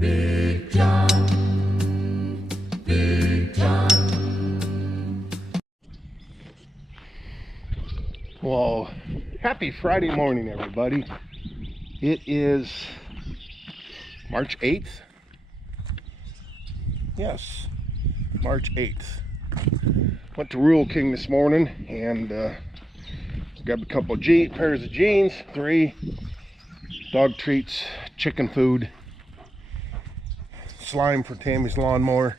Big John, Big John. Well, happy Friday morning, everybody. It is March 8th. Yes, March 8th. Went to Rural King this morning and grabbed a couple of pairs of jeans, 3 dog treats, chicken food, slime for Tammy's lawnmower,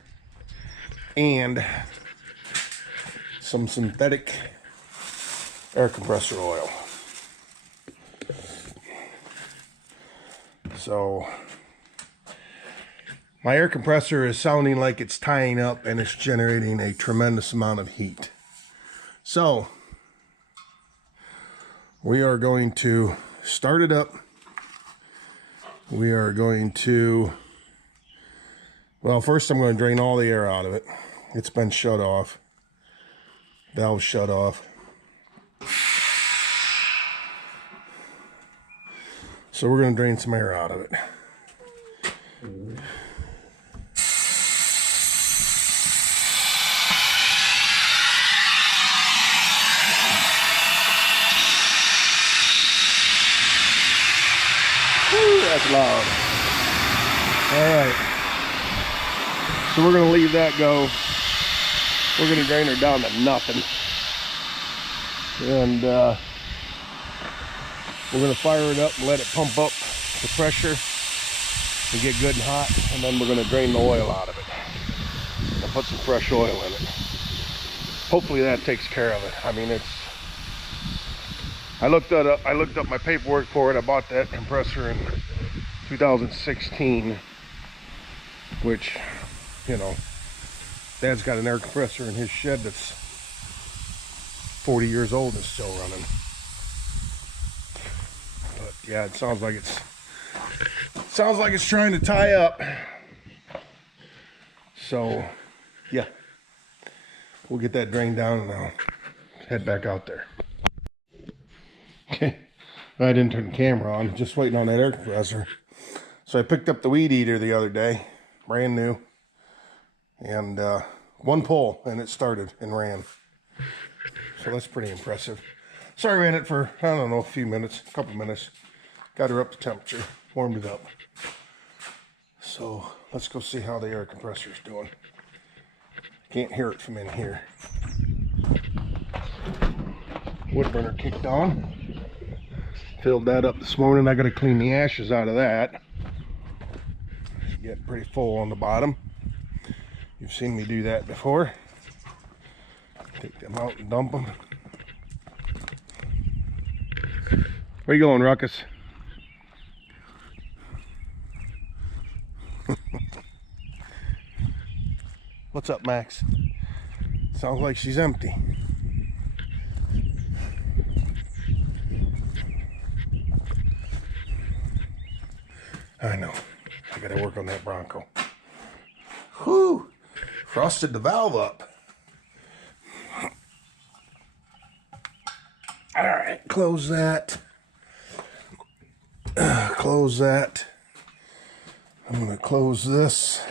and some synthetic air compressor oil. So my air compressor is sounding like it's tying up and it's generating a tremendous amount of heat. So we are going to start it up. We are going to, well, first I'm going to drain all the air out of it. It's been shut off. Valve shut off. So we're going to drain some air out of it. Woo, that's loud. All right. So we're going to leave that go. We're going to drain her down to nothing. And we're going to fire it up and let it pump up the pressure and get good and hot, and then we're going to drain the oil out of it and put some fresh oil in it. Hopefully that takes care of it. I mean, I looked up my paperwork for it. I bought that compressor in 2016, which, you know, Dad's got an air compressor in his shed that's 40 years old and still running. But yeah, it sounds like it's trying to tie up. So yeah, we'll get that drained down and I'll head back out there. Okay, I didn't turn the camera on, just waiting on that air compressor. So I picked up the weed eater the other day, brand new, and one pull and it started and ran. So that's pretty impressive. So I ran it for, I don't know, a few minutes, a couple minutes. Got her up to temperature, warmed it up. So let's go see how the air compressor is doing. Can't hear it from in here. Wood burner kicked on. Filled that up this morning. I got to clean the ashes out of that. It's getting pretty full on the bottom. You've seen me do that before. Take them out and dump them. Where you going, Ruckus? What's up, Max? Sounds like she's empty. I know. I gotta work on that Bronco. Whew! Frosted the valve up. Alright, close that. Close that. I'm gonna close this.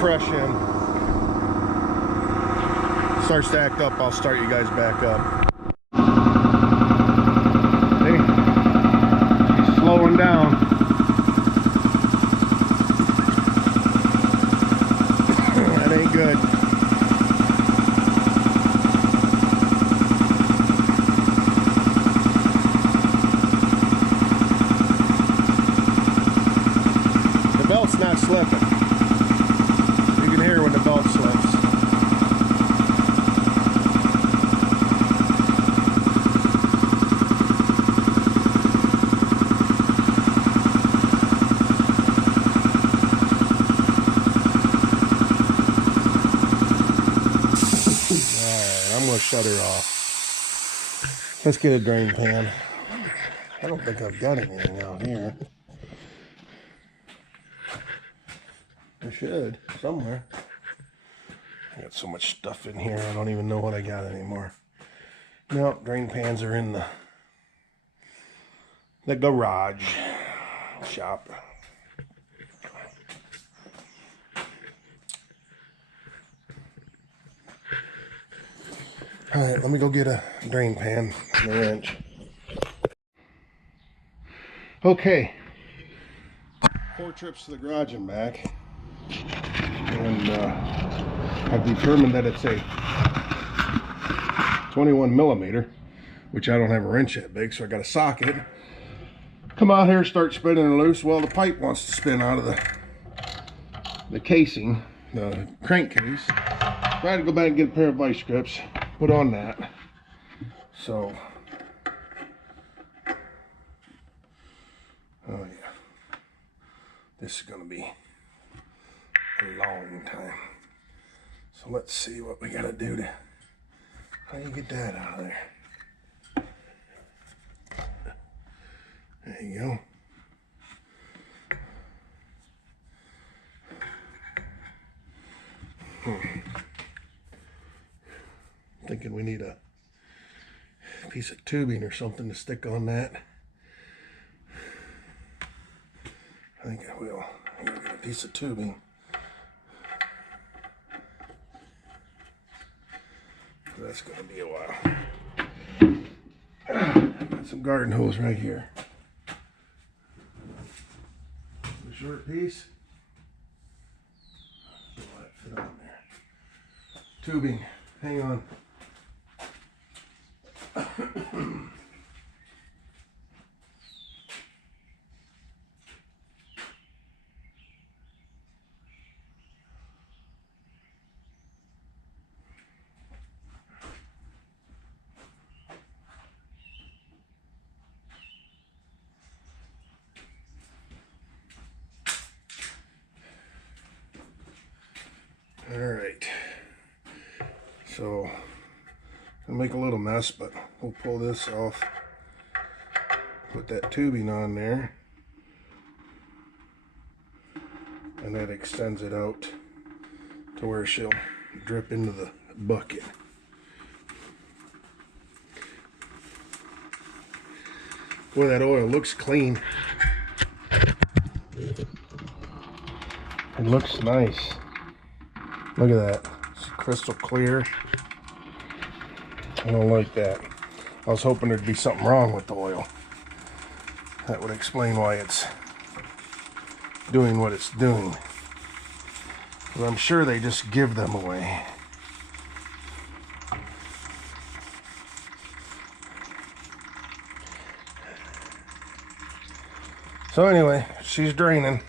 Fresh in. Starts to act up, I'll start you guys back up. See? She's slowing down. That ain't good. The belt's not slipping. Here when the belt slips. shut her off. Let's get a drain pan. I don't think I've got anything out here. I should, somewhere. I got so much stuff in here, I don't even know what I got anymore. No, drain pans are in the garage shop. All right, let me go get a drain pan and a wrench. Okay, 4 trips to the garage and back, and I've determined that it's a 21 millimeter, which I don't have a wrench that big, so I got a socket. Come out here, start spinning her loose. Well, the pipe wants to spin out of the casing, the crankcase. I had to go back and get a pair of vice grips, put on that. So, oh yeah, this is gonna be a long time. So let's see what we gotta do to, how you get that out of there. There you go. Thinking we need a piece of tubing or something to stick on that. I think I will. I'm gonna get a piece of tubing. That's gonna be a while. Got some garden hose right here. A short piece. Will that fit on there? Tubing. Hang on. All right, so I'll make a little mess, but we'll pull this off, put that tubing on there, and that extends it out to where she'll drip into the bucket. Boy, that oil looks clean. It looks nice. Look at that. It's crystal clear. I don't like that. I was hoping there'd be something wrong with the oil. That would explain why it's doing what it's doing. But I'm sure they just give them away. So anyway, she's draining.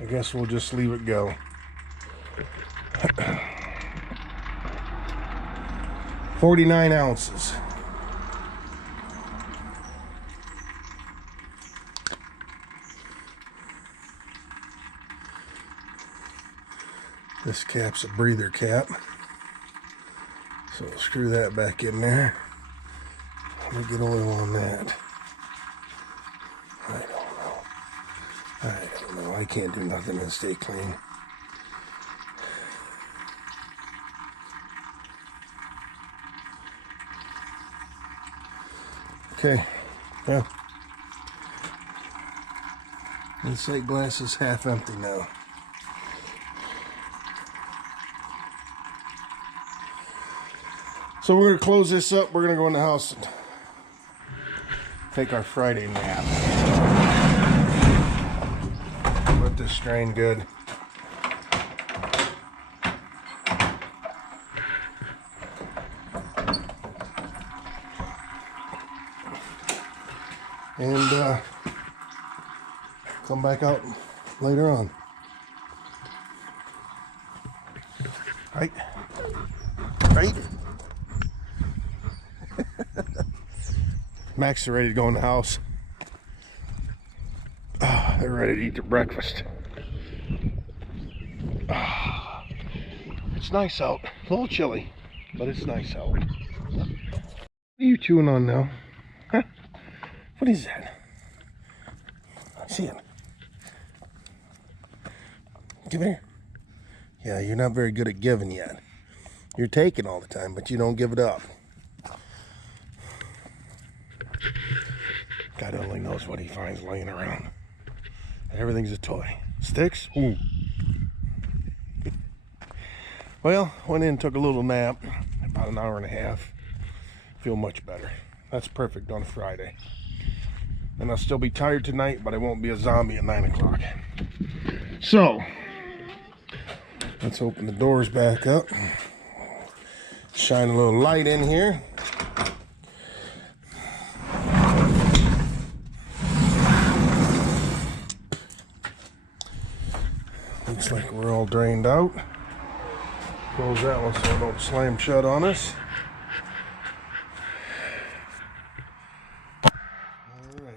I guess we'll just leave it go. 49 ounces. This cap's a breather cap, so we'll screw that back in there. Let me get oil on that. I don't know. I can't do nothing and stay clean. Okay, well, the sight glass is half empty now. So we're going to close this up. We're going to go in the house and take our Friday nap. Let this drain good. And come back out later on. Right? Right? Max is ready to go in the house. Oh, they're ready to eat their breakfast. Oh, it's nice out. A little chilly. but it's nice out. What are you chewing on now? Huh? What is that? I see it. Give it here. Yeah, you're not very good at giving yet. You're taking all the time, but you don't give it up. God only knows what he finds laying around. Everything's a toy. Sticks? Ooh. Well, went in and took a little nap. About an hour and a half. Feel much better. That's perfect on a Friday. And I'll still be tired tonight, but I won't be a zombie at 9 o'clock. So, let's open the doors back up. Shine a little light in here. Looks like we're all drained out. Close that one so it don't slam shut on us. All right.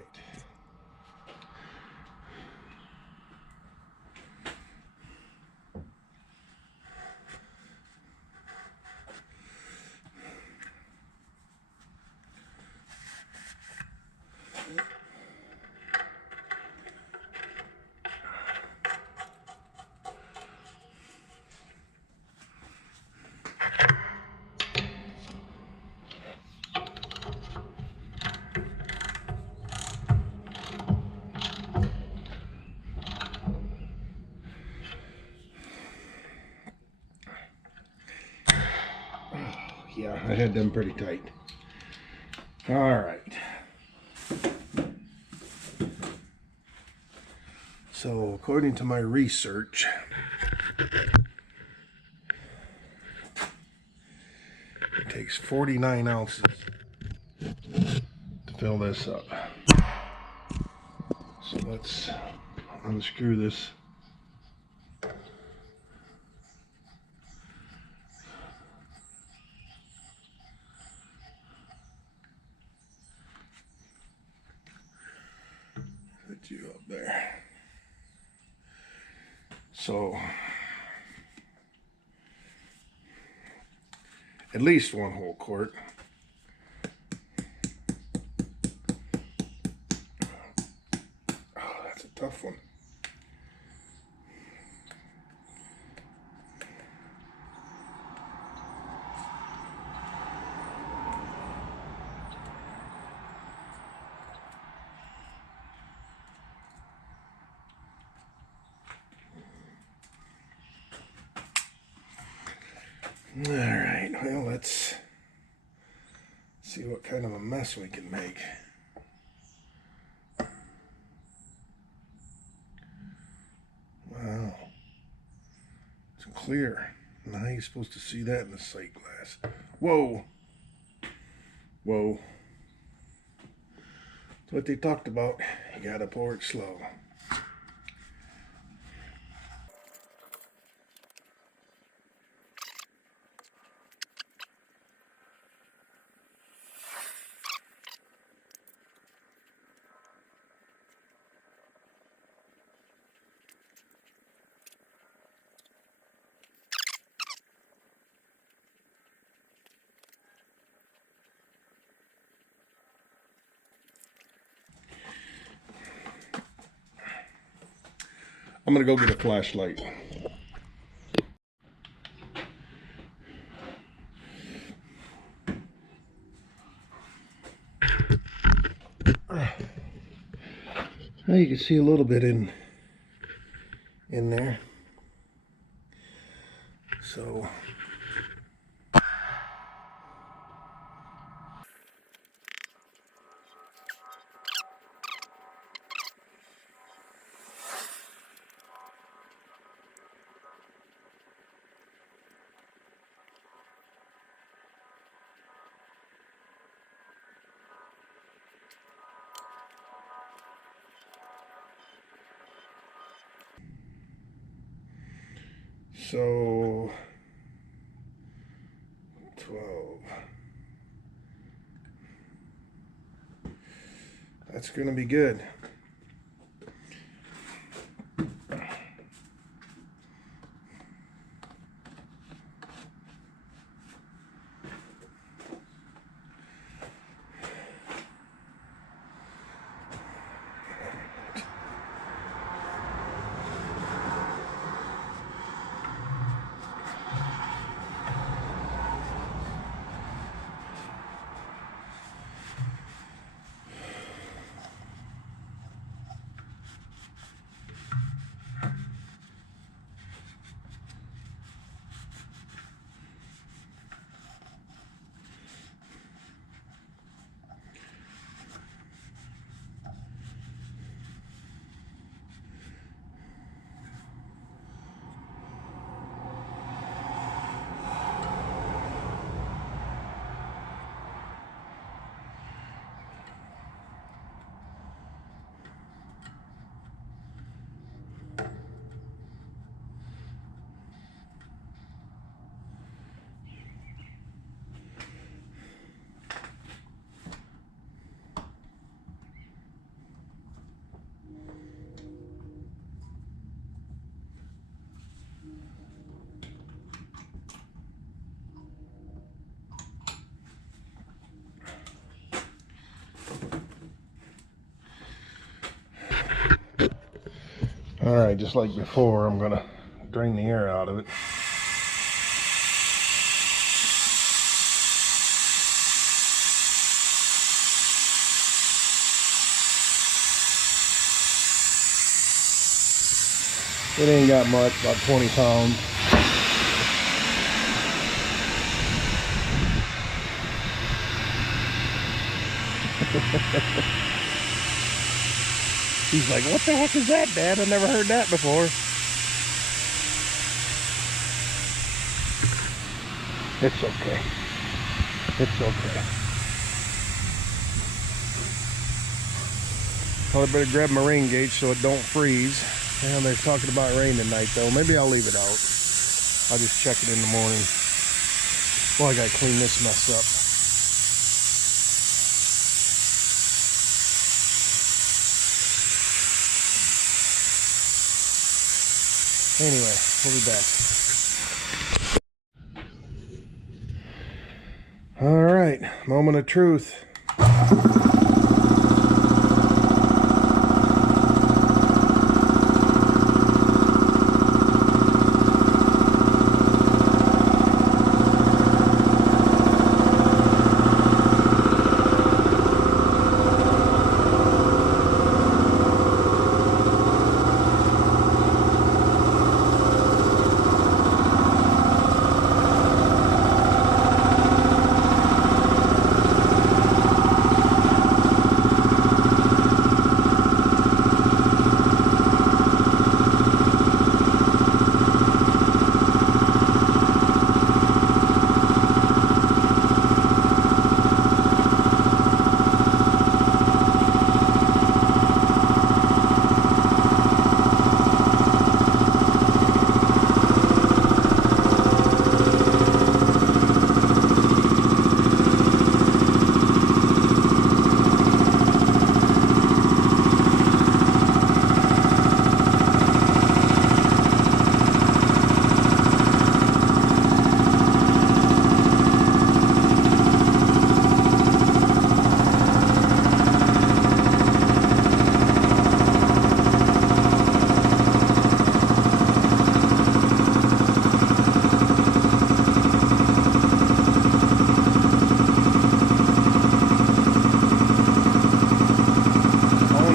Yeah, I had them pretty tight. All right. So, according to my research, it takes 49 ounces to fill this up. So let's unscrew this. Put you up there. So, at least one whole quart. Oh, that's a tough one. All right, well, let's see what kind of a mess we can make. Wow, it's clear. Now how are you supposed to see that in the sight glass? Whoa, whoa. That's what they talked about. You gotta pour it slow. I'm gonna go get a flashlight. Well, you can see a little bit in there. So So 12. That's going to be good. All right, just like before, I'm gonna drain the air out of it. It ain't got much, about 20 pounds. He's like, what the heck is that, Dad? I never heard that before. It's okay. It's okay. Well, I better grab my rain gauge so it don't freeze. And they're talking about rain tonight, though. Maybe I'll leave it out. I'll just check it in the morning. Well, I gotta clean this mess up. Anyway, we'll be back. All right, moment of truth.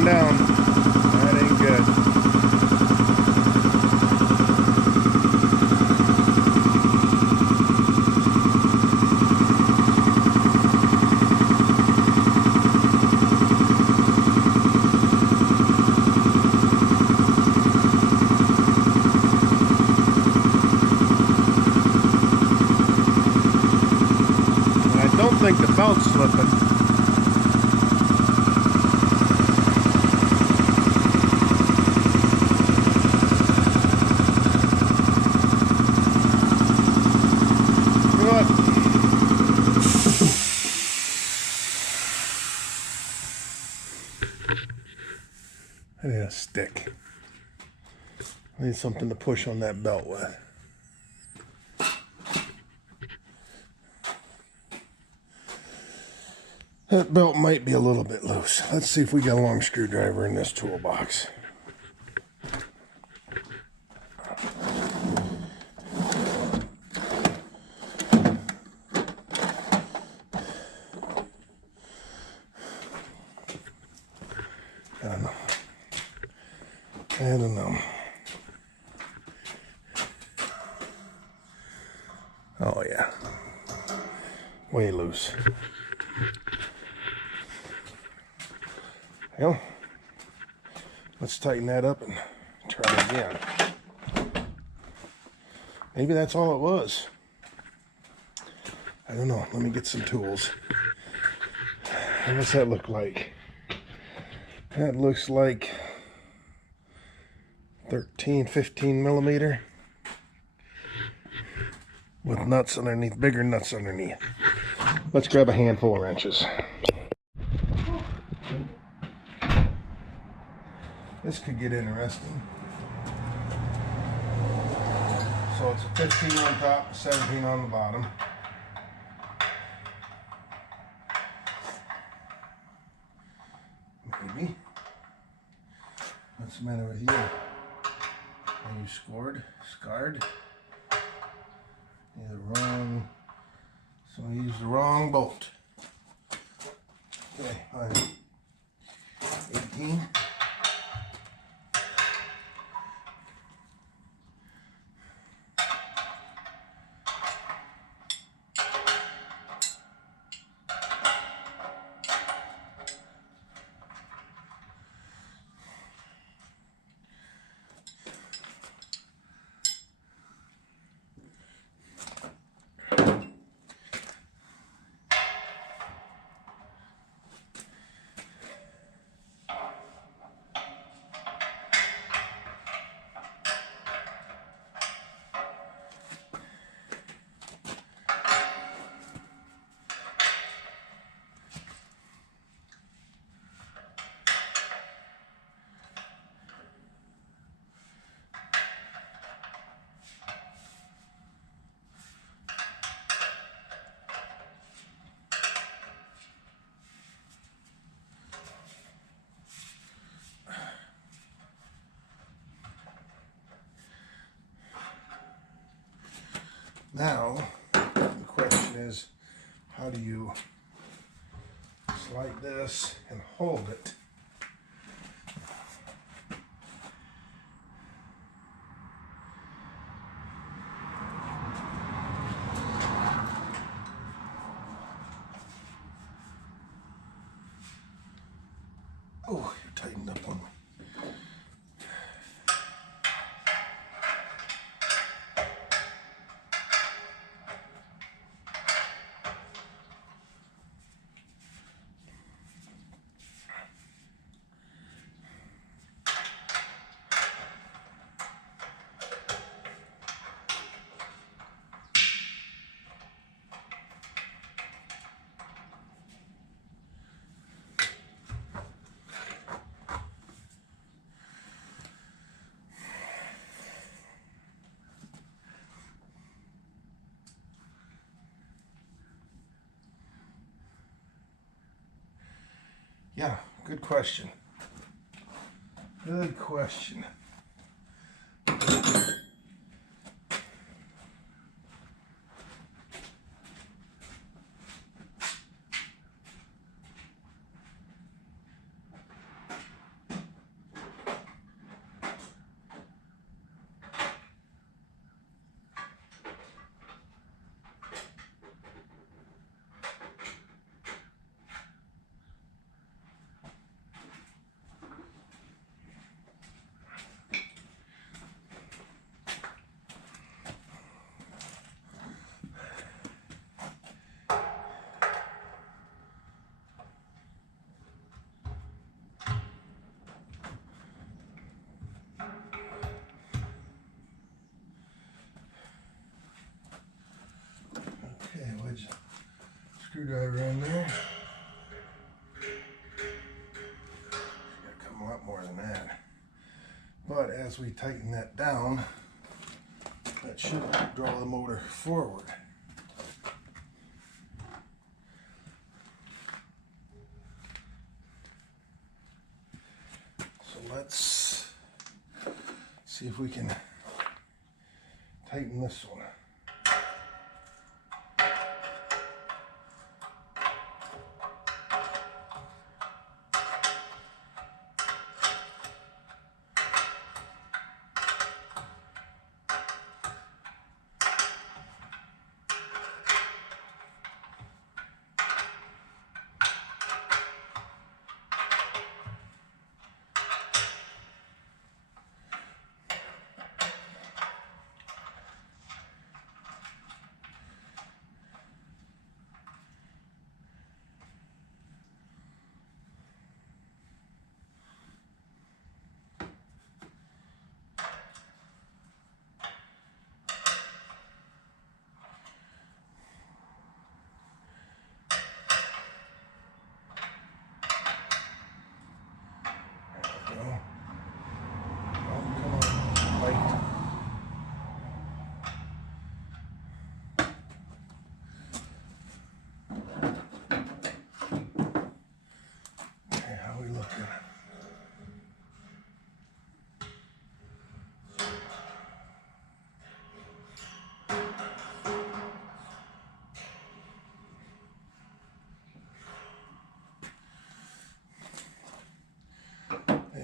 Down. That ain't good. I don't think the belt's slipping. I need a stick. I need something to push on that belt with. That belt might be a little bit loose. Let's see if we got a long screwdriver in this toolbox. I don't know. Oh yeah, way loose. Well, let's tighten that up and try again. Maybe that's all it was. I don't know. Let me get some tools. What's that look like? That looks like 15 millimeter with nuts underneath, bigger nuts underneath. Let's grab a handful of wrenches. This could get interesting. So it's a 15 on top, 17 on the bottom. Maybe. What's the matter with you? you scarred. The wrong. So I used the wrong bolt. Okay, fine. 18. Now, the question is, how do you slide this and hold it? Oh, you're tightened up on me. Yeah, good question. Good question. Okay, wedge screwdriver in there. Gotta come a lot more than that. But as we tighten that down, that should draw the motor forward. So let's see if we can tighten this one.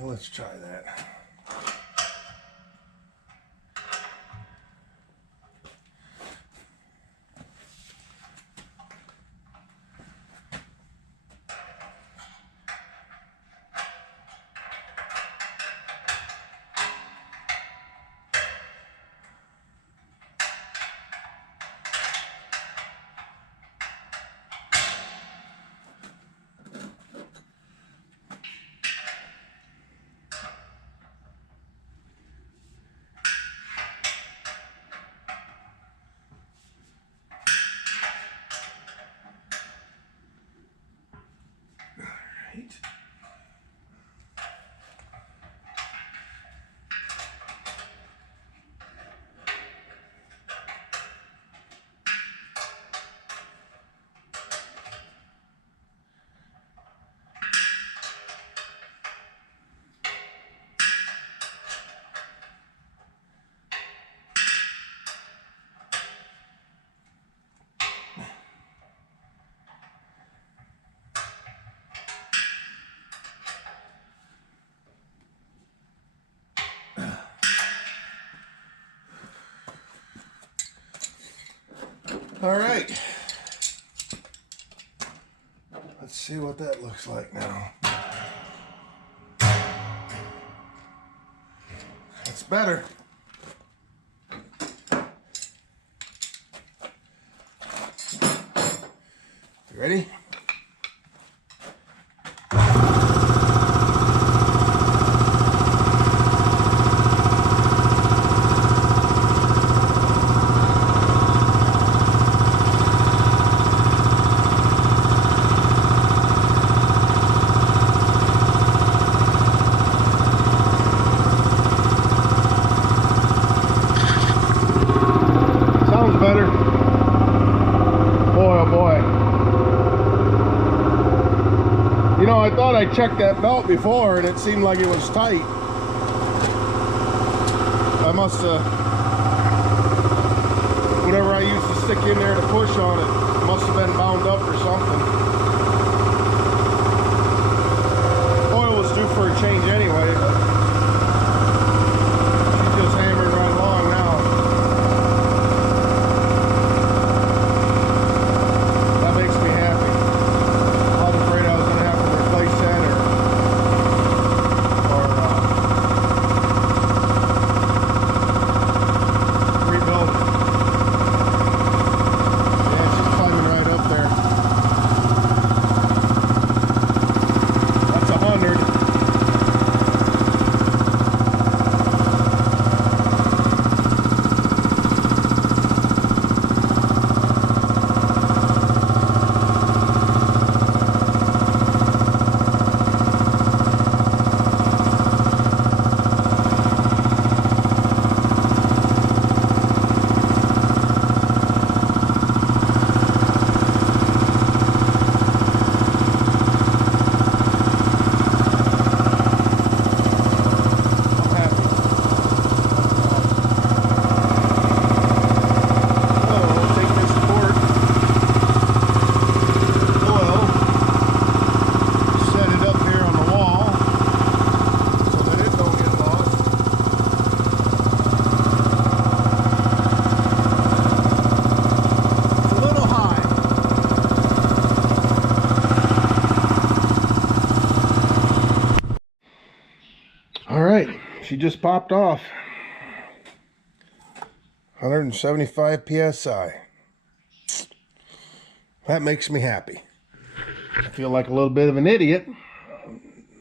let's try that. All right. Let's see what that looks like now. That's better. You ready? Better. Boy, oh boy. You know, I thought I checked that belt before and it seemed like it was tight. I must have, whatever I used to stick in there to push on it, must have been bound up or something. Oil was due for a change anyway, but she's just hammering right along now. She just popped off. 175 psi. That makes me happy. I feel like a little bit of an idiot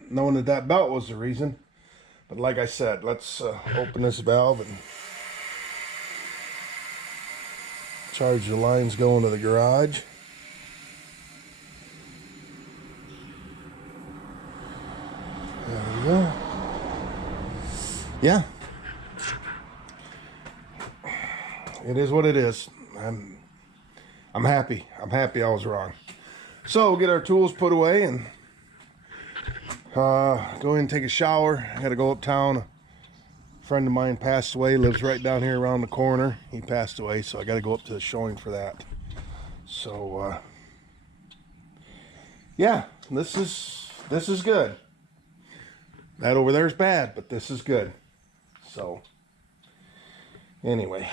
knowing that that belt was the reason. But like I said, let's open this valve and charge the lines going to the garage. There we go. Yeah, it is what it is. I'm happy. I'm happy I was wrong. So we'll get our tools put away and go in and take a shower. I got to go uptown. A friend of mine passed away. Lives right down here around the corner. He passed away, so I got to go up to the showing for that. So yeah, this is good. That over there is bad, but this is good. So, anyway,